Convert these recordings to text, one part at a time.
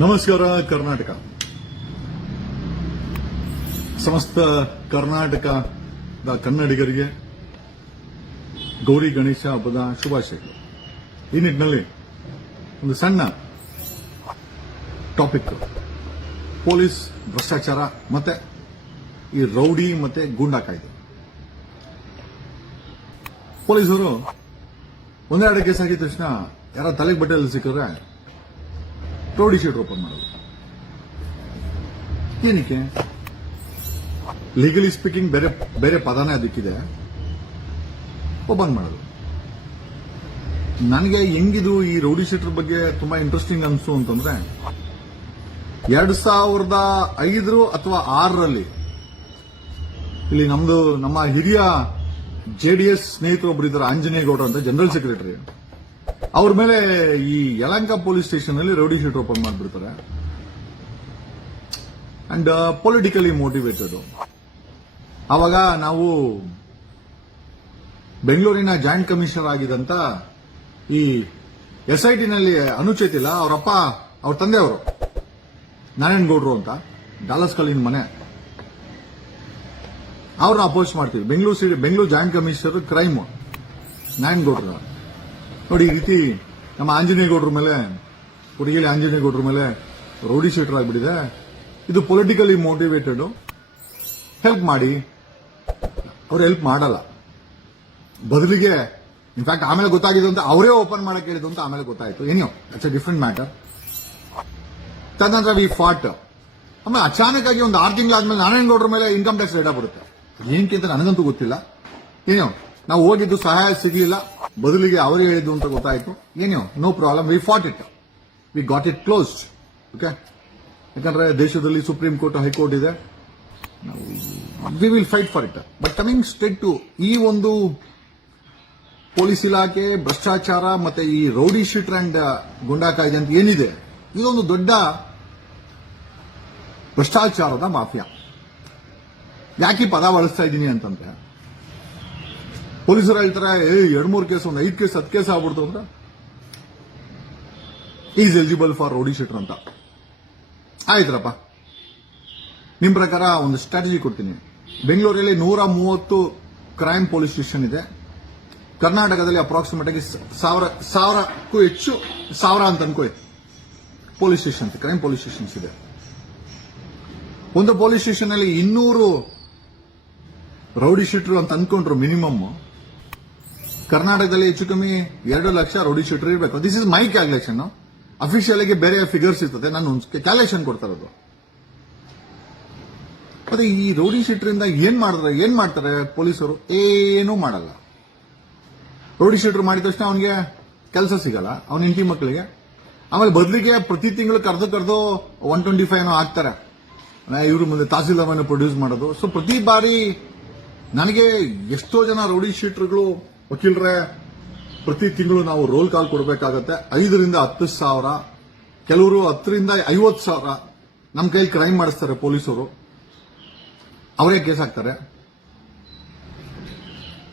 ನಮಸ್ಕಾರ ಕರ್ನಾಟಕ ಸಮಸ್ತ ಕರ್ನಾಟಕದ ಕನ್ನಡಿಗರಿಗೆ ಗೌರಿ ಗಣೇಶ ಹಬ್ಬದ ಶುಭಾಶಯಗಳು ಈ ನಿಟ್ಟಿನಲ್ಲಿ ಒಂದು ಸಣ್ಣ ಟಾಪಿಕ್ ಪೊಲೀಸ್ ಭ್ರಷ್ಟಾಚಾರ ಮತ್ತೆ ಈ ರೌಡಿ ಮತ್ತೆ ಗೂಂಡಾ ಕಾಯ್ದೆ ಪೊಲೀಸರು ಒಂದೆರಡು ಕೇಸ್ ಆಗಿದ ತಕ್ಷಣ ಯಾರ ತಲೆಗೆ ಬಟ್ಟೆಯಲ್ಲಿ ಸಿಕ್ಕಿದ್ರೆ ರೋಡಿ ಶೀಟ್ ಓಪನ್ ಮಾಡೋದು ಏನಕ್ಕೆ ಲೀಗಲಿ ಸ್ಪೀಕಿಂಗ್ ಬೇರೆ ಬೇರೆ ಪದನೇ ಅದಕ್ಕಿದೆ ಓಪನ್ ಮಾಡೋದು ನನಗೆ ಹೆಂಗಿದು ಈ ರೌಡಿ ಶೀಟರ್ ಬಗ್ಗೆ ತುಂಬಾ ಇಂಟ್ರೆಸ್ಟಿಂಗ್ ಅನಿಸು ಅಂತಂದ್ರೆ ಎರಡು ಸಾವಿರದ ಐದರು ಅಥವಾ ಆರರಲ್ಲಿ ಇಲ್ಲಿ ನಮ್ದು ನಮ್ಮ ಹಿರಿಯ ಜೆಡಿಎಸ್ ಸ್ನೇಹಿತರೊಬ್ಬರಿದ್ದಾರೆ ಆಂಜನೇಯಗೌಡ ಅಂತ ಜನರಲ್ ಸೆಕ್ರೆಟರಿ ಅವ್ರ ಮೇಲೆ ಈ ಯಲಂಕ ಪೊಲೀಸ್ ಸ್ಟೇಷನ್ ಅಲ್ಲಿ ರೌಡಿ ಶೀಟ್ ಓಪನ್ ಮಾಡಿಬಿಡ್ತಾರೆ ಅಂಡ್ ಪೊಲಿಟಿಕಲಿ ಮೋಟಿವೇಟೆಡ್ ಅವಾಗ ನಾವು ಬೆಂಗಳೂರಿನ ಜಾಯಿಂಟ್ ಕಮಿಷನರ್ ಆಗಿದಂತ ಈ ಎಸ್ಐಟಿ ನಲ್ಲಿ ಟಿನಲ್ಲಿ ಅನುಚೇತಿಲ್ಲ ಅವರಪ್ಪ ಅವ್ರ ತಂದೆಯವರು ನಾರಾಯಣಗೌಡರು ಅಂತ ಡಾಲಸ್ ಕಲ್ಲಿನ ಮನೆ ಅವ್ರನ್ನ ಅಪೋಸ್ ಮಾಡ್ತೀವಿ Bengaluru city Bengaluru joint commissioner crime ನಾರಾಯಣಗೌಡರು ನೋಡಿ ಈ ರೀತಿ ನಮ್ಮ ಆಂಜನೇಯ ಗೌಡ್ರ ಮೇಲೆ ಆಂಜನೇಯ ಗೌಡ್ರ ಮೇಲೆ ರೌಡಿ ಶೀಟರ್ ಆಗಿಬಿಟ್ಟಿದೆ ಇದು ಪೊಲಿಟಿಕಲಿ ಮೋಟಿವೇಟೆಡ್ ಹೆಲ್ಪ್ ಮಾಡಿ ಅವ್ರು ಹೆಲ್ಪ್ ಮಾಡಲ್ಲ ಬದಲಿಗೆ ಇನ್ಫ್ಯಾಕ್ಟ್ ಆಮೇಲೆ ಗೊತ್ತಾಗಿದ್ದು ಅಂತ ಅವರೇ ಓಪನ್ ಮಾಡಕ್ಕೆ ಹೇಳಿದ್ದು ಅಂತ ಆಮೇಲೆ ಗೊತ್ತಾಯಿತು ಏನೋ ಇಟ್ಸ್ ಅ ಡಿಫ್ರೆಂಟ್ ಮ್ಯಾಟರ್ ತದನಂತರ ವಿ ಫಾಟ್ ಆಮೇಲೆ ಅಚಾನಕ್ ಆಗಿ ಒಂದು ಆರು ತಿಂಗಳಾದ್ಮೇಲೆ ಗೌಡ್ರ ಮೇಲೆ ಇನ್ಕಮ್ ಟ್ಯಾಕ್ಸ್ ರೇಟ ಬರುತ್ತೆ ಏನಕ್ಕೆ ಅಂತ ನನಗಂತೂ ಗೊತ್ತಿಲ್ಲ ಏನೋ ನಾವು ಹೋಗಿದ್ದು ಸಹಾಯ ಸಿಗಲಿಲ್ಲ ಬದಲಿಗೆ ಅವರು ಹೇಳಿದ್ದು ಅಂತ ಗೊತ್ತಾಯಿತು ಏನು no problem we fought it we got it closed okay ಯಾಕಂದ್ರೆ ದೇಶದಲ್ಲಿ ಸುಪ್ರೀಂ ಕೋರ್ಟ್ ಹೈಕೋರ್ಟ್ ಇದೆ we will fight for it but coming state to ಈ ಒಂದು ಪೊಲೀಸ್ ಇಲಾಖೆ ಭ್ರಷ್ಟಾಚಾರ ಮತ್ತೆ ಈ ರೌಡಿ ಶೀಟ್ ಅಂಡ್ ಗುಂಡಾ ಕಾಯ್ದೆ ಅಂತ ಏನಿದೆ ಇದೊಂದು ದೊಡ್ಡ ಭ್ರಷ್ಟಾಚಾರದ ಮಾಫಿಯಾ ಯಾಕೆ ಪದ ಬಳಸ್ತಾ ಇದ್ದೀನಿ ಅಂತಂದ್ರೆ ಪೊಲೀಸರು ಹೇಳ್ತಾರೆ ಏ ಎರಡು ಮೂರು ಕೇಸ್ ಒಂದು ಐದು ಕೇಸ್ ಹತ್ತು ಕೇಸ್ ಆಗ್ಬಿಡ್ತು ಅಂತ is eligible for rowdy sheeter ಅಂತ ಆಯ್ತರಪ್ಪ ನಿಮ್ಮ ಪ್ರಕಾರ ಒಂದು ಸ್ಟ್ರಾಟಜಿ ಕೊಡ್ತೀನಿ ಬೆಂಗಳೂರಲ್ಲಿ ನೂರ ಮೂವತ್ತು ಕ್ರೈಮ್ ಪೊಲೀಸ್ ಸ್ಟೇಷನ್ ಇದೆ ಕರ್ನಾಟಕದಲ್ಲಿ ಅಪ್ರಾಕ್ಸಿಮೇಟ್ ಆಗಿ ಸಾವಿರ ಸಾವಿರಕ್ಕೂ ಹೆಚ್ಚು ಸಾವಿರ ಅಂತ ಅನ್ಕೋ police station crime police stations ಇದೆ ಒಂದು ಪೊಲೀಸ್ ಸ್ಟೇಷನ್ ಅಲ್ಲಿ ಇನ್ನೂರು ರೌಡಿ ಶೀಟ್ರು ಅಂತ ಅನ್ಕೊಂಡ್ರು ಮಿನಿಮಮ್ ಕರ್ನಾಟಕದಲ್ಲಿ ಹೆಚ್ಚು ಕಮ್ಮಿ ಎರಡು ಲಕ್ಷ ರೌಡಿ ಶೀಟರ್ ಇರಬೇಕು this is my calculation official ಆಗಿ ಬೇರೆ ಫಿಗರ್ಸ್ ಇರ್ತದೆ ನಾನು ಕ್ಯಾಲ್ಕುಲೇಷನ್ ಕೊಡ್ತಾ ಇರೋದು ಮತ್ತೆ ಈ ರೌಡಿ ಶೀಟ್ರಿಂದ ಏನ್ ಮಾಡಿದ್ರೆ ಏನ್ ಮಾಡ್ತಾರೆ ಪೊಲೀಸರು ಏನೂ ಮಾಡಲ್ಲ ರೌಡಿ ಶೀಟರ್ ಮಾಡಿದ ತಕ್ಷಣ ಅವನಿಗೆ ಕೆಲಸ ಸಿಗಲ್ಲ ಅವನ ಹೆಂಡತಿ ಮಕ್ಕಳಿಗೆ ಆಮೇಲೆ ಬದಲಿಗೆ ಪ್ರತಿ ತಿಂಗಳು ಕರೆದು ಕರೆದು ಒನ್ ಟ್ವೆಂಟಿ ಫೈವ್ ಏನೋ ಹಾಕ್ತಾರೆ ಇವರು ಮುಂದೆ ತಹಸೀಲ್ದಾರ್ ಪ್ರೊಡ್ಯೂಸ್ ಮಾಡೋದು ಸೊ ಪ್ರತಿ ಬಾರಿ ನನಗೆ ಎಷ್ಟೋ ಜನ ರೌಡಿ ಶೀಟರ್ಗಳು ವಕೀಲರೇ ಪ್ರತಿ ತಿಂಗಳು ನಾವು ರೋಲ್ ಕಾಲ್ ಕೊಡಬೇಕಾಗತ್ತೆ ಐದರಿಂದ ಹತ್ತು ಸಾವಿರ ಕೆಲವರು ಹತ್ತರಿಂದ ಐವತ್ತು ಸಾವಿರ ನಮ್ಮ ಕೈಲಿ ಕ್ರೈಮ್ ಮಾಡಿಸ್ತಾರೆ ಪೊಲೀಸರು ಅವರೇ ಕೇಸ್ ಹಾಕ್ತಾರೆ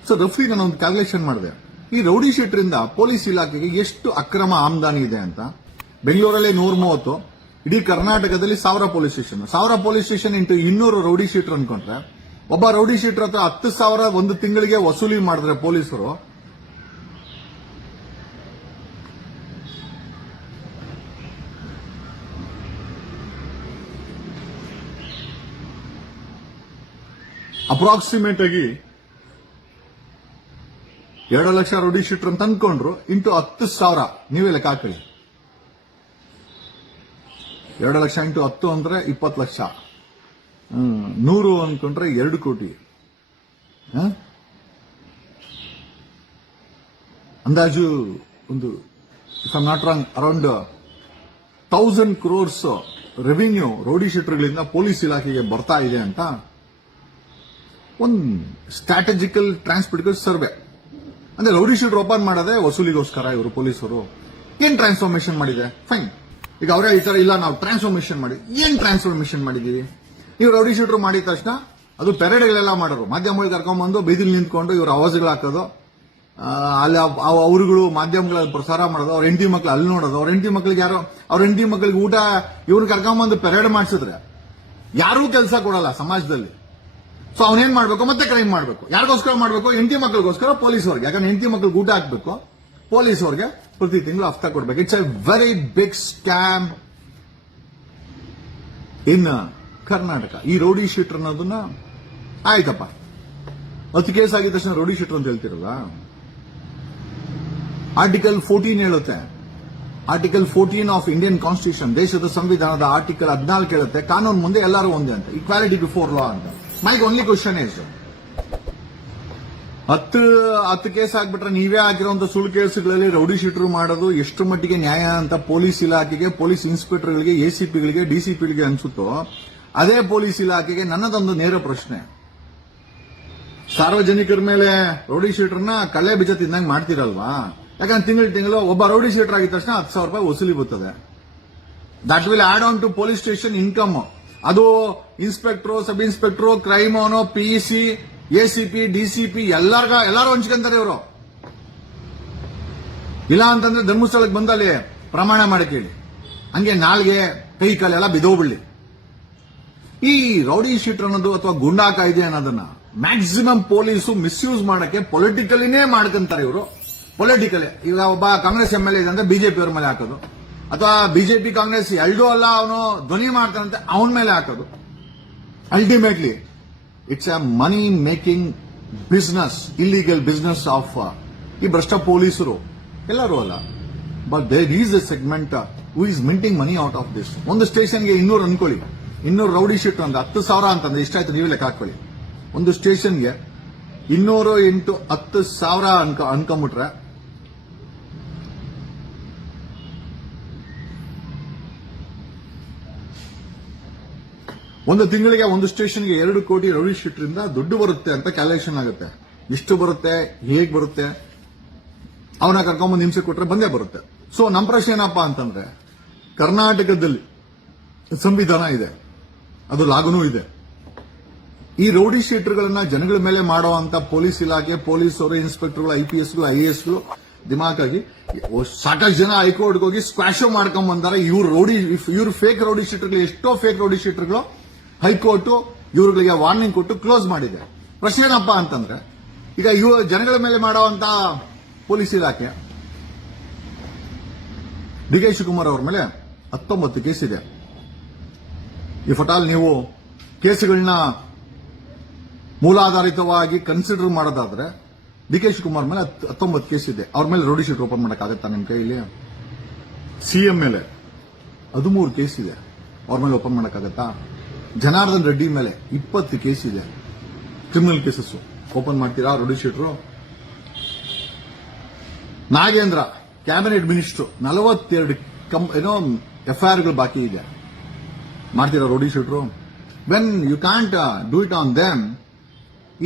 ಸೊ ರಫ್ಲಿ ನಾನು ಒಂದು ಕ್ಯಾಲ್ಕುಲೇಷನ್ ಮಾಡಿದೆ ಈ ರೌಡಿ ಶೀಟ್ರಿಂದ ಪೊಲೀಸ್ ಇಲಾಖೆಗೆ ಎಷ್ಟು ಅಕ್ರಮ ಆಮದಾನಿ ಇದೆ ಅಂತ ಬೆಂಗಳೂರಲ್ಲೇ ನೂರ ಮೂವತ್ತು ಇಡೀ ಕರ್ನಾಟಕದಲ್ಲಿ ಸಾವಿರ ಪೊಲೀಸ್ ಸ್ಟೇಷನ್ ಸಾವಿರ ಪೊಲೀಸ್ ಸ್ಟೇಷನ್ ಇಂಟು ಇನ್ನೂರು ರೌಡಿ ಶೀಟರ್ ಅನ್ಕೊಂಡ್ರೆ ಒಬ್ಬ ರೌಡಿ ಶೀಟರ್ ಹತ್ರ ಹತ್ತು ಸಾವಿರ ಒಂದು ತಿಂಗಳಿಗೆ ವಸೂಲಿ ಮಾಡಿದ್ರೆ ಪೊಲೀಸರು ಅಪ್ರಾಕ್ಸಿಮೇಟ್ ಆಗಿ ಎರಡು ಲಕ್ಷ ರೌಡಿ ಶೀಟರ್ ಅಂತ ಅಂದ್ಕೊಂಡ್ರು ಇಂಟು ಹತ್ತು ಸಾವಿರ ನೀವೆಲ್ಲ ಲೆಕ್ಕ ಎರಡು ಲಕ್ಷ ಇಂಟು ಹತ್ತು ಅಂದ್ರೆ ಇಪ್ಪತ್ತು ಲಕ್ಷ ನೂರು ಅನ್ಕೊಂಡ್ರೆ ಎರಡು ಕೋಟಿ ಅಂದಾಜು ಒಂದು if I not wrong around thousand crores revenue rowdy ಶೀಟರ್ಗಳಿಂದ police ಇಲಾಖೆಗೆ ಬರ್ತಾ ಇದೆ ಅಂತ ಒಂದು ಸ್ಟ್ರಾಟಜಿಕಲ್ ಟ್ರಾನ್ಸ್ಪೋರ್ಟಿಕಲ್ ಸರ್ವೆ ಅಂದ್ರೆ ರೌಡಿ ಶೀಟರ್ ಓಪನ್ ಮಾಡದೆ ವಸೂಲಿಗೋಸ್ಕರ ಇವರು ಪೊಲೀಸರು ಏನ್ ಟ್ರಾನ್ಸ್ಫಾರ್ಮೇಶನ್ ಮಾಡಿದೆ ಫೈನ್ ಈಗ ಅವರೇ ಹೇಳ್ತಾರೆ ಇಲ್ಲ ನಾವು ಟ್ರಾನ್ಸ್ಫಾರ್ಮೇಶನ್ ಮಾಡಿ ಏನ್ ಟ್ರಾನ್ಸ್ಫಾರ್ಮೇಶನ್ ಮಾಡಿದ್ದೀವಿ ಇವ್ರು ರೌಡಿ ಶೂಟರ್ ಮಾಡಿದ ತಕ್ಷಣ ಅದು ಪೆರೇಡ್ಗಳೆಲ್ಲ ಮಾಡೋರು ಮಾಧ್ಯಮಗಳಿಗೆ ಕರ್ಕೊಂಡ್ಬಂದು ಬೀದಿಲಿ ನಿಂತ್ಕೊಂಡು ಇವ್ರ ಅವಾಜ್ಗಳು ಹಾಕೋದು ಅಲ್ಲಿ ಅವರುಗಳು ಮಾಧ್ಯಮಗಳಲ್ಲಿ ಪ್ರಸಾರ ಮಾಡೋದು ಅವ್ರ ಹೆಂಡತಿ ಮಕ್ಳು ಅಲ್ಲಿ ನೋಡೋದು ಅವ್ರ ಹೆಂಡತಿ ಮಕ್ಳಿಗೆ ಯಾರೋ ಅವ್ರ ಹೆಂಡತಿ ಮಕ್ಳಿಗೆ ಊಟ ಇವ್ರು ಕರ್ಕೊಂಬಂದು ಪೆರೇಡ್ ಮಾಡಿಸಿದ್ರೆ ಯಾರೂ ಕೆಲಸ ಕೊಡಲ್ಲ ಸಮಾಜದಲ್ಲಿ ಸೊ ಅವನೇನ್ ಮಾಡಬೇಕು ಮತ್ತೆ ಕ್ರೈಮ್ ಮಾಡಬೇಕು ಯಾರಿಗೋಸ್ಕರ ಮಾಡಬೇಕು ಹೆಂಡತಿ ಮಕ್ಕಳಿಗೋಸ್ಕರ ಅವ್ರಿಗೆ ಯಾಕಂದ್ರೆ ಹೆಂಡತಿ ಮಕ್ಳಿಗೆ ಊಟ ಹಾಕಬೇಕು ಅವ್ರಿಗೆ ಪ್ರತಿ ತಿಂಗಳು ಹಫ್ತಾ ಕೊಡಬೇಕು it's a very big scam in Karnataka ಈ ರೌಡಿ ಶೀಟರ್ ಅನ್ನೋದನ್ನ ಆಯ್ತಪ್ಪ ಹತ್ತು ಕೇಸ್ ಆಗಿದ ತಕ್ಷಣ ರೌಡಿ ಶೀಟರ್ ಅಂತ ಹೇಳ್ತಿರಲ್ಲ ಆರ್ಟಿಕಲ್ ಫೋರ್ಟೀನ್ ಹೇಳುತ್ತೆ article fourteen of Indian constitution ದೇಶದ ಸಂವಿಧಾನದ ಆರ್ಟಿಕಲ್ ಹದಿನಾಲ್ಕು ಹೇಳುತ್ತೆ ಕಾನೂನು ಮುಂದೆ ಎಲ್ಲರೂ ಒಂದೇ ಅಂತ ಇಕ್ವಾಲಿಟಿ ಬಿಫೋರ್ ಲಾ ಅಂತ ಮೈಗೆ ಓನ್ಲಿ ಕ್ವಶನ್ ಇಸ್ ಹತ್ತು ಹತ್ತು ಕೇಸ್ ಆಗ್ಬಿಟ್ರೆ ನೀವೇ ಆಗಿರುವಂತಹ ಸುಳ್ಳು ಕೇಸ್ಗಳಲ್ಲಿ ರೌಡಿ ಶೀಟರ್ ಮಾಡೋದು ಎಷ್ಟು ಮಟ್ಟಿಗೆ ನ್ಯಾಯ ಅಂತ ಪೊಲೀಸ್ ಇಲಾಖೆಗೆ ಪೊಲೀಸ್ ಇನ್ಸ್ಪೆಕ್ಟರ್ಗಳಿಗೆ ಎಸಿಪಿಗಳಿಗೆ ಡಿಸಿಪಿಗಳಿಗೆ ಅನ್ಸುತ್ತೋ ಅದೇ ಪೊಲೀಸ್ ಇಲಾಖೆಗೆ ನನ್ನದೊಂದು ನೇರ ಪ್ರಶ್ನೆ ಸಾರ್ವಜನಿಕರ ಮೇಲೆ ರೌಡಿ ಶೀಟರ್ನ ಕಳ್ಳೆ ಬೀಜ ತಿಂದಂಗೆ ಮಾಡ್ತಿರಲ್ವಾ ಯಾಕಂದ್ರೆ ತಿಂಗಳು ತಿಂಗಳು ಒಬ್ಬ ರೌಡಿ ಶೀಟರ್ ಆಗಿದ ತಕ್ಷಣ ಹತ್ತು ಸಾವಿರ ರೂಪಾಯಿ ವಸೂಲಿ ಬರ್ತದೆ that will add on to police station income ಅದು ಇನ್ಸ್ಪೆಕ್ಟರ್ ಸಬ್ ಇನ್ಸ್ಪೆಕ್ಟರ್ ಕ್ರೈಮ್ ಅವನು ಪಿಇಸಿ ಎಸಿಪಿ ಡಿಸಿಪಿ ಎಲ್ಲಾರ್ಗ ಎಲ್ಲರೂ ಹಂಚ್ಕೊಂತಾರೆ ಇವರು ಇಲ್ಲ ಅಂತಂದ್ರೆ ಧರ್ಮಸ್ಥಳಕ್ಕೆ ಬಂದಲ್ಲಿ ಪ್ರಮಾಣ ಮಾಡಿ ಕೇಳಿ ಹಂಗೆ ನಾಲ್ಗೆ ಕೈ ಕಾಲೆಲ್ಲ ಬಿದ್ದೋಗ್ಬಿಡ್ಲಿ ಈ ರೌಡಿ ಶೀಟರ್ ಅನ್ನೋದು ಅಥವಾ ಗುಂಡಾ ಕಾಯ್ದೆ ಅನ್ನೋದನ್ನ ಮ್ಯಾಕ್ಸಿಮಮ್ ಪೊಲೀಸು ಮಿಸ್ಯೂಸ್ ಮಾಡಕ್ಕೆ ಪೊಲಿಟಿಕಲಿನೇ ಮಾಡ್ಕಂತಾರೆ ಇವರು ಪೊಲಿಟಿಕಲಿ ಈಗ ಒಬ್ಬ ಕಾಂಗ್ರೆಸ್ ಎಂ ಎಲ್ ಎ ಇದೆ ಬಿಜೆಪಿ ಅವ್ರ ಮೇಲೆ ಹಾಕೋದು ಅಥವಾ ಬಿಜೆಪಿ ಕಾಂಗ್ರೆಸ್ ಎಲ್ಡೂ ಅಲ್ಲ ಅವನು ಧ್ವನಿ ಮಾಡ್ತಾನಂತೆ ಅವನ ಮೇಲೆ ಹಾಕೋದು ultimately it's a money making business illegal business of ಈ ಭ್ರಷ್ಟ ಪೊಲೀಸರು ಎಲ್ಲರೂ ಅಲ್ಲ but there is a segment who is minting money out of this ಒಂದು ಸ್ಟೇಷನ್ಗೆ ಇನ್ನೂರು ಅನ್ಕೊಳ್ಳಿ ಇನ್ನೂರು ರೌಡಿ ಶೀಟ್ ಒಂದು ಹತ್ತು ಸಾವಿರ ಅಂತಂದ್ರೆ ಇಷ್ಟಾಯ್ತು ನೀವು ಲೆಕ್ಕ ಹಾಕೊಳ್ಳಿ ಒಂದು ಸ್ಟೇಷನ್ಗೆ ಇನ್ನೂರು ಎಂಟು ಹತ್ತು ಸಾವಿರ ಅನ್ಕ ಅನ್ಕೊಂಬಿಟ್ರೆ ಒಂದು ತಿಂಗಳಿಗೆ ಒಂದು ಸ್ಟೇಷನ್ಗೆ ಎರಡು ಕೋಟಿ ರೌಡಿ ಶೀಟ್ರಿಂದ ದುಡ್ಡು ಬರುತ್ತೆ ಅಂತ ಕ್ಯಾಲ್ಕುಲೇಷನ್ ಆಗುತ್ತೆ ಇಷ್ಟು ಬರುತ್ತೆ ಹೇಗೆ ಬರುತ್ತೆ ಅವನ ಕರ್ಕೊಂಬಂದು ಹಿಂಸೆ ಕೊಟ್ರೆ ಬಂದೇ ಬರುತ್ತೆ ಸೊ ನಮ್ಮ ಪ್ರಶ್ನೆ ಏನಪ್ಪಾ ಅಂತಂದ್ರೆ ಕರ್ನಾಟಕದಲ್ಲಿ ಸಂವಿಧಾನ ಇದೆ ಅದು ಲಾಗುನೂ ಇದೆ ಈ ರೌಡಿ ಶೀಟರ್ಗಳನ್ನ ಜನಗಳ ಮೇಲೆ ಮಾಡುವಂತ ಪೊಲೀಸ್ ಇಲಾಖೆ ಪೊಲೀಸರು ಇನ್ಸ್ಪೆಕ್ಟರ್ಗಳು ಐ ಪಿ ಎಸ್ಗಳು ಐ ಎ ಎಸ್ಗಳು ಆಗಿ ಸಾಕಷ್ಟು ಜನ ಹೈಕೋರ್ಟ್ಗೆ ಹೋಗಿ ಸ್ಕ್ವಾಶೋ ಮಾಡ್ಕೊಂಡ್ ಬಂದಾರೆ ಇವ್ರು ರೌಡಿ ಇವ್ರ ಫೇಕ್ ರೌಡಿ ಶೀಟರ್ಗಳು ಎಷ್ಟೋ ಫೇಕ್ ರೌಡಿ ಶೀಟರ್ಗಳು ಹೈಕೋರ್ಟ್ ಇವ್ರುಗಳಿಗೆ ವಾರ್ನಿಂಗ್ ಕೊಟ್ಟು ಕ್ಲೋಸ್ ಮಾಡಿದೆ ಪ್ರಶ್ನೆ ಏನಪ್ಪಾ ಅಂತಂದ್ರೆ ಈಗ ಇವ ಜನಗಳ ಮೇಲೆ ಮಾಡುವಂತ ಪೊಲೀಸ್ ಇಲಾಖೆ ಡಿ ಕೆ ಶಿವಕುಮಾರ್ ಅವರ ಮೇಲೆ ಹತ್ತೊಂಬತ್ತು ಕೇಸ್ ಇದೆ ಅಟ್ ಆಲ್ ನೀವು ಕೇಸುಗಳನ್ನ ಮೂಲಾಧಾರಿತವಾಗಿ ಕನ್ಸಿಡರ್ ಮಾಡೋದಾದ್ರೆ ಡಿ ಕೆ ಶಿವಕುಮಾರ್ ಮೇಲೆ ಹತ್ತೊಂಬತ್ತು ಕೇಸ್ ಇದೆ ಅವ್ರ ಮೇಲೆ ರೋಡಿ ಶೀಟ್ ಓಪನ್ ಮಾಡೋಕ್ಕಾಗತ್ತಾ ನಿಮ್ಮ ಕೈಯಲ್ಲಿ ಸಿಎಂ ಮೇಲೆ ಹದಿಮೂರು ಕೇಸ್ ಇದೆ ಅವ್ರ ಮೇಲೆ ಓಪನ್ ಮಾಡೋಕ್ಕಾಗತ್ತಾ ಜನಾರ್ದನ್ ರೆಡ್ಡಿ ಮೇಲೆ ಇಪ್ಪತ್ತು ಕೇಸ್ ಇದೆ ಕ್ರಿಮಿನಲ್ ಕೇಸಸ್ ಓಪನ್ ಮಾಡ್ತೀರಾ ರೋಡಿ ಶೀಟ್ರು ನಾಗೇಂದ್ರ ಕ್ಯಾಬಿನೆಟ್ ಮಿನಿಸ್ಟರ್ ನಲವತ್ತೆರಡು ಕಂ ಏನೋ ಎಫ್ಐಆರ್ಗಳು ಬಾಕಿ ಇದೆ ಮಾಡ್ತಿರೋ rowdy sheeter when you can't do it on them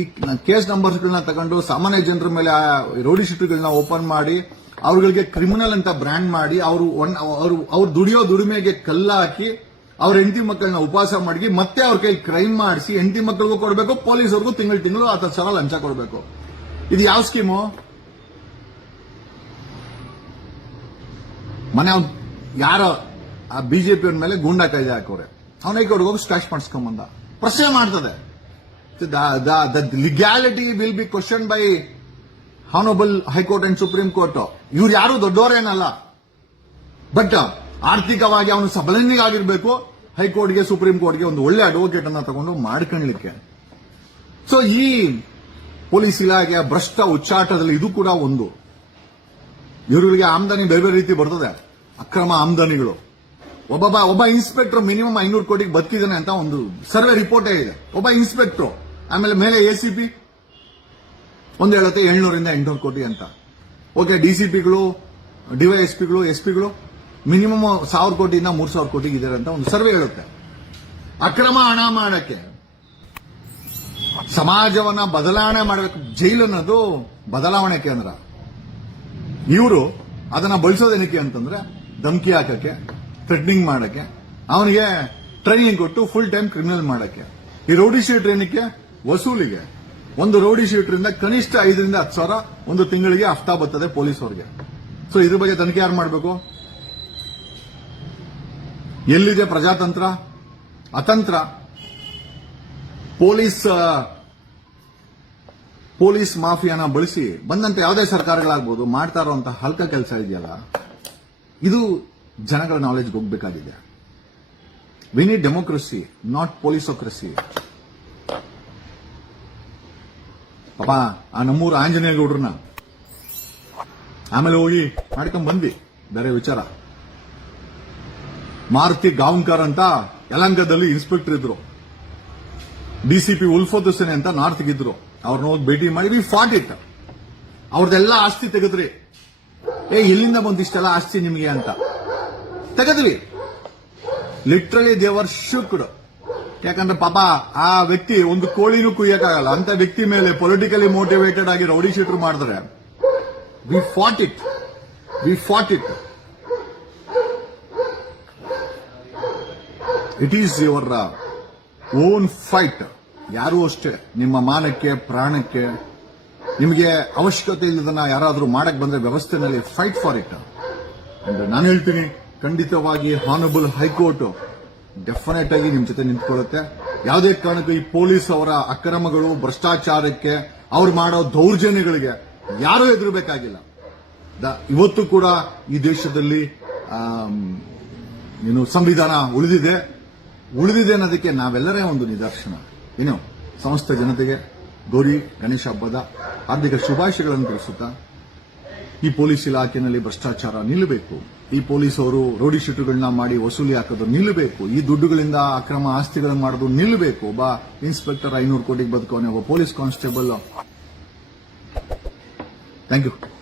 ಈ ಕೇಸ್ ನಂಬರ್ಸ್ಗಳನ್ನ ತಗೊಂಡು ಸಾಮಾನ್ಯ ಜನರ ಮೇಲೆ ಆ ರೋಡಿ ಶೂಟ್ಗಳನ್ನ ಓಪನ್ ಮಾಡಿ ಅವ್ರಗಳಿಗೆ ಕ್ರಿಮಿನಲ್ ಅಂತ ಬ್ರ್ಯಾಂಡ್ ಮಾಡಿ ಅವರು ಅವರು ಅವ್ರು ದುಡಿಯೋ ದುಡಿಮೆಗೆ ಕಲ್ಲಾಕಿ ಅವ್ರ ಹೆಂಡತಿ ಮಕ್ಕಳನ್ನ ಉಪವಾಸ ಮಾಡಿ ಮತ್ತೆ ಅವ್ರ ಕೈ ಕ್ರೈಮ್ ಮಾಡಿಸಿ ಹೆಂಡತಿ ಮಕ್ಕಳಿಗೂ ಕೊಡಬೇಕು ಪೊಲೀಸರಿಗೂ ತಿಂಗಳು ತಿಂಗಳು ಆತ ಸಲ ಲಂಚ ಕೊಡಬೇಕು ಇದು ಯಾವ ಸ್ಕೀಮು ಮನೆ ಯಾರ ಆ ಅವ್ರ ಮೇಲೆ ಗೂಂಡಾ ಕಾಯ್ದೆ ಹಾಕೋರೆ ಅವನಿಗೆ ಅವ್ರಿಗೆ ಹೋಗಿ ಸ್ಕ್ರಾಚ್ ಮಾಡಿಸ್ಕೊಂಬಂದ ಪ್ರಶ್ನೆ ಮಾಡ್ತದೆ legality will be question by honourable high court and supreme court ಇವ್ರು ಯಾರು ದೊಡ್ಡವರೇನಲ್ಲ ಬಟ್ ಆರ್ಥಿಕವಾಗಿ ಅವನು ಸಬಲನಿಗಾಗಿರ್ಬೇಕು ಹೈಕೋರ್ಟ್ಗೆ ಸುಪ್ರೀಂ ಕೋರ್ಟ್ಗೆ ಒಂದು ಒಳ್ಳೆ ಅಡ್ವೊಕೇಟ್ ಅನ್ನ ತಗೊಂಡು ಮಾಡ್ಕೊಳ್ಲಿಕ್ಕೆ ಸೊ ಈ ಪೊಲೀಸ್ ಇಲಾಖೆಯ ಭ್ರಷ್ಟ ಉಚ್ಚಾಟದಲ್ಲಿ ಇದು ಕೂಡ ಒಂದು ಇವರುಗಳಿಗೆ ಆಮದಾನಿ ಬೇರೆ ಬೇರೆ ರೀತಿ ಬರ್ತದೆ ಅಕ್ರಮ ಆಮದಾನಿಗಳು ಒಬ್ಬ ಒಬ್ಬ ಇನ್ಸ್ಪೆಕ್ಟರ್ ಮಿನಿಮಮ್ ಐನೂರು ಕೋಟಿಗೆ ಬತ್ತಿದ್ದಾನೆ ಅಂತ ಒಂದು ಸರ್ವೆ ರಿಪೋರ್ಟ್ ಇದೆ ಒಬ್ಬ ಇನ್ಸ್ಪೆಕ್ಟರ್ ಆಮೇಲೆ ಮೇಲೆ ಎ ಸಿ ಪಿ ಒಂದು ಹೇಳುತ್ತೆ ಏಳ್ನೂರಿಂದ ಎಂಟುನೂರು ಕೋಟಿ ಅಂತ ಓಕೆ ಡಿ ಸಿ ಪಿಗಳು ಡಿವೈ ಎಸ್ ಪಿಗಳು ಮಿನಿಮಮ್ ಸಾವಿರ ಕೋಟಿಯಿಂದ ಮೂರು ಸಾವಿರ ಕೋಟಿಗೆ ಇದ್ದಾರೆ ಅಂತ ಒಂದು ಸರ್ವೆ ಹೇಳುತ್ತೆ ಅಕ್ರಮ ಹಣ ಮಾಡಕ್ಕೆ ಸಮಾಜವನ್ನ ಬದಲಾವಣೆ ಮಾಡಬೇಕು ಅನ್ನೋದು ಬದಲಾವಣೆ ಕೇಂದ್ರ ಇವರು ಅದನ್ನ ಬಳಸೋದೇನಕ್ಕೆ ಅಂತಂದ್ರೆ ಧಮಕಿ ಹಾಕಕ್ಕೆ ಥ್ರೆಟ್ನಿಂಗ್ ಮಾಡಕ್ಕೆ ಅವನಿಗೆ ಟ್ರೈನಿಂಗ್ ಕೊಟ್ಟು ಫುಲ್ ಟೈಮ್ ಕ್ರಿಮಿನಲ್ ಮಾಡಕ್ಕೆ ಈ ರೌಡಿ ಶೀಟ್ ಏನಕ್ಕೆ ವಸೂಲಿಗೆ ಒಂದು ರೌಡಿ ಶೀಟ್ರಿಂದ ಕನಿಷ್ಠ ಐದರಿಂದ ಹತ್ತು ಸಾವಿರ ಒಂದು ತಿಂಗಳಿಗೆ ಹಫ್ತಾ ಬರ್ತದೆ ಪೊಲೀಸ್ ಅವರಿಗೆ ಸೊ ಇದ್ರ ಬಗ್ಗೆ ತನಿಖೆ ಯಾರು ಮಾಡಬೇಕು ಎಲ್ಲಿದೆ ಪ್ರಜಾತಂತ್ರ ಅತಂತ್ರ ಪೊಲೀಸ್ ಪೊಲೀಸ್ ಮಾಫಿಯಾನ ಬಳಸಿ ಬಂದಂತ ಯಾವುದೇ ಸರ್ಕಾರಗಳಾಗ್ಬೋದು ಮಾಡ್ತಾ ಇರುವಂತಹ ಹಲ್ಕ ಕೆಲಸ ಇದೆಯಲ್ಲ ಇದು ಜನಗಳ ನಾಲೆಜ್ಗೆ ಹೋಗ್ಬೇಕಾಗಿದೆ we need democracy not policeocracy ಪಾಪ ಆ ನಮ್ಮೂರು ಆಂಜನೇಯ ಗೌಡ್ರನ್ನ ಆಮೇಲೆ ಹೋಗಿ ಮಾಡ್ಕೊಂಡ್ ಬಂದ್ವಿ ಬೇರೆ ವಿಚಾರ ಮಾರುತಿ ಗಾವನ್ಕರ್ ಅಂತ ಯಲಂಕದಲ್ಲಿ ಇನ್ಸ್ಪೆಕ್ಟರ್ ಇದ್ರು ಡಿಸಿಪಿ ಉಲ್ಫೋದಸೇನೆ ಅಂತ ಇದ್ರು ಅವ್ರನ್ನ ಹೋಗಿ ಭೇಟಿ ಮಾಡಿ ಫಾಟ್ ಇಟ್ ಅವ್ರದ್ದೆಲ್ಲ ಆಸ್ತಿ ತೆಗೆದ್ರಿ ಏ ಎಲ್ಲಿಂದ ಬಂದಿಷ್ಟೆಲ್ಲ ಆಸ್ತಿ ನಿಮಗೆ ಅಂತ ತೆಗೆದ್ವಿ ಲಿಟ್ರಲಿ ದೇವರ್ ಶುಕ್ರ ಯಾಕಂದ್ರೆ ಪಾಪ ಆ ವ್ಯಕ್ತಿ ಒಂದು ಕೋಳಿನೂ ಕುಯ್ಯಕ್ಕಾಗಲ್ಲ ಅಂತ ವ್ಯಕ್ತಿ ಮೇಲೆ ಪೊಲಿಟಿಕಲಿ ಮೋಟಿವೇಟೆಡ್ ಆಗಿ ರೌಡಿ ಶೀಟರ್ ಮಾಡಿದ್ರೆ we fought it we fought it it is your own fight ಯಾರೂ ಅಷ್ಟೇ ನಿಮ್ಮ ಮಾನಕ್ಕೆ ಪ್ರಾಣಕ್ಕೆ ನಿಮಗೆ ಅವಶ್ಯಕತೆ ಇಲ್ಲದನ್ನ ಯಾರಾದರೂ ಮಾಡಕ್ ಬಂದ್ರೆ ವ್ಯವಸ್ಥೆನಲ್ಲಿ ಫೈಟ್ ಫಾರ್ ಇಟ್ ಅಂದ್ರೆ ನಾನು ಹೇಳ್ತೀನಿ ಖಂಡಿತವಾಗಿ ಹಾನಬಲ್ ಹೈಕೋರ್ಟ್ ಡೆಫಿನೆಟ್ ಆಗಿ ನಿಮ್ಮ ಜೊತೆ ನಿಂತ್ಕೊಳ್ಳುತ್ತೆ ಯಾವುದೇ ಕಾರಣಕ್ಕೂ ಈ ಪೊಲೀಸ್ ಅವರ ಅಕ್ರಮಗಳು ಭ್ರಷ್ಟಾಚಾರಕ್ಕೆ ಅವ್ರು ಮಾಡೋ ದೌರ್ಜನ್ಯಗಳಿಗೆ ಯಾರೂ ಎದುರಬೇಕಾಗಿಲ್ಲ ಇವತ್ತು ಕೂಡ ಈ ದೇಶದಲ್ಲಿ ಏನು ಸಂವಿಧಾನ ಉಳಿದಿದೆ ಉಳಿದಿದೆ ಅನ್ನೋದಕ್ಕೆ ನಾವೆಲ್ಲರೇ ಒಂದು ನಿದರ್ಶನ ಏನು ಸಮಸ್ತ ಜನತೆಗೆ ಗೌರಿ ಗಣೇಶ ಹಬ್ಬದ ಹಾರ್ದಿಕ ಶುಭಾಶಯಗಳನ್ನು ತಿಳಿಸುತ್ತಾ ಈ ಪೊಲೀಸ್ ಇಲಾಖೆಯಲ್ಲಿ ಭ್ರಷ್ಟಾಚಾರ ನಿಲ್ಲಬೇಕು ಈ ಪೊಲೀಸ್ ಅವರು ರೌಡಿ ಶೀಟುಗಳನ್ನ ಮಾಡಿ ವಸೂಲಿ ಹಾಕೋದು ನಿಲ್ಲಬೇಕು ಈ ದುಡ್ಡುಗಳಿಂದ ಅಕ್ರಮ ಆಸ್ತಿಗಳನ್ನು ಮಾಡೋದು ನಿಲ್ಲಬೇಕು ಒಬ್ಬ ಇನ್ಸ್ಪೆಕ್ಟರ್ ಐನೂರು ಕೋಟಿಗೆ ಬದುಕೋನೆ ಒಬ್ಬ ಪೊಲೀಸ್ ಕಾನ್ಸ್ಟೇಬಲ್ ಥ್ಯಾಂಕ್ ಯು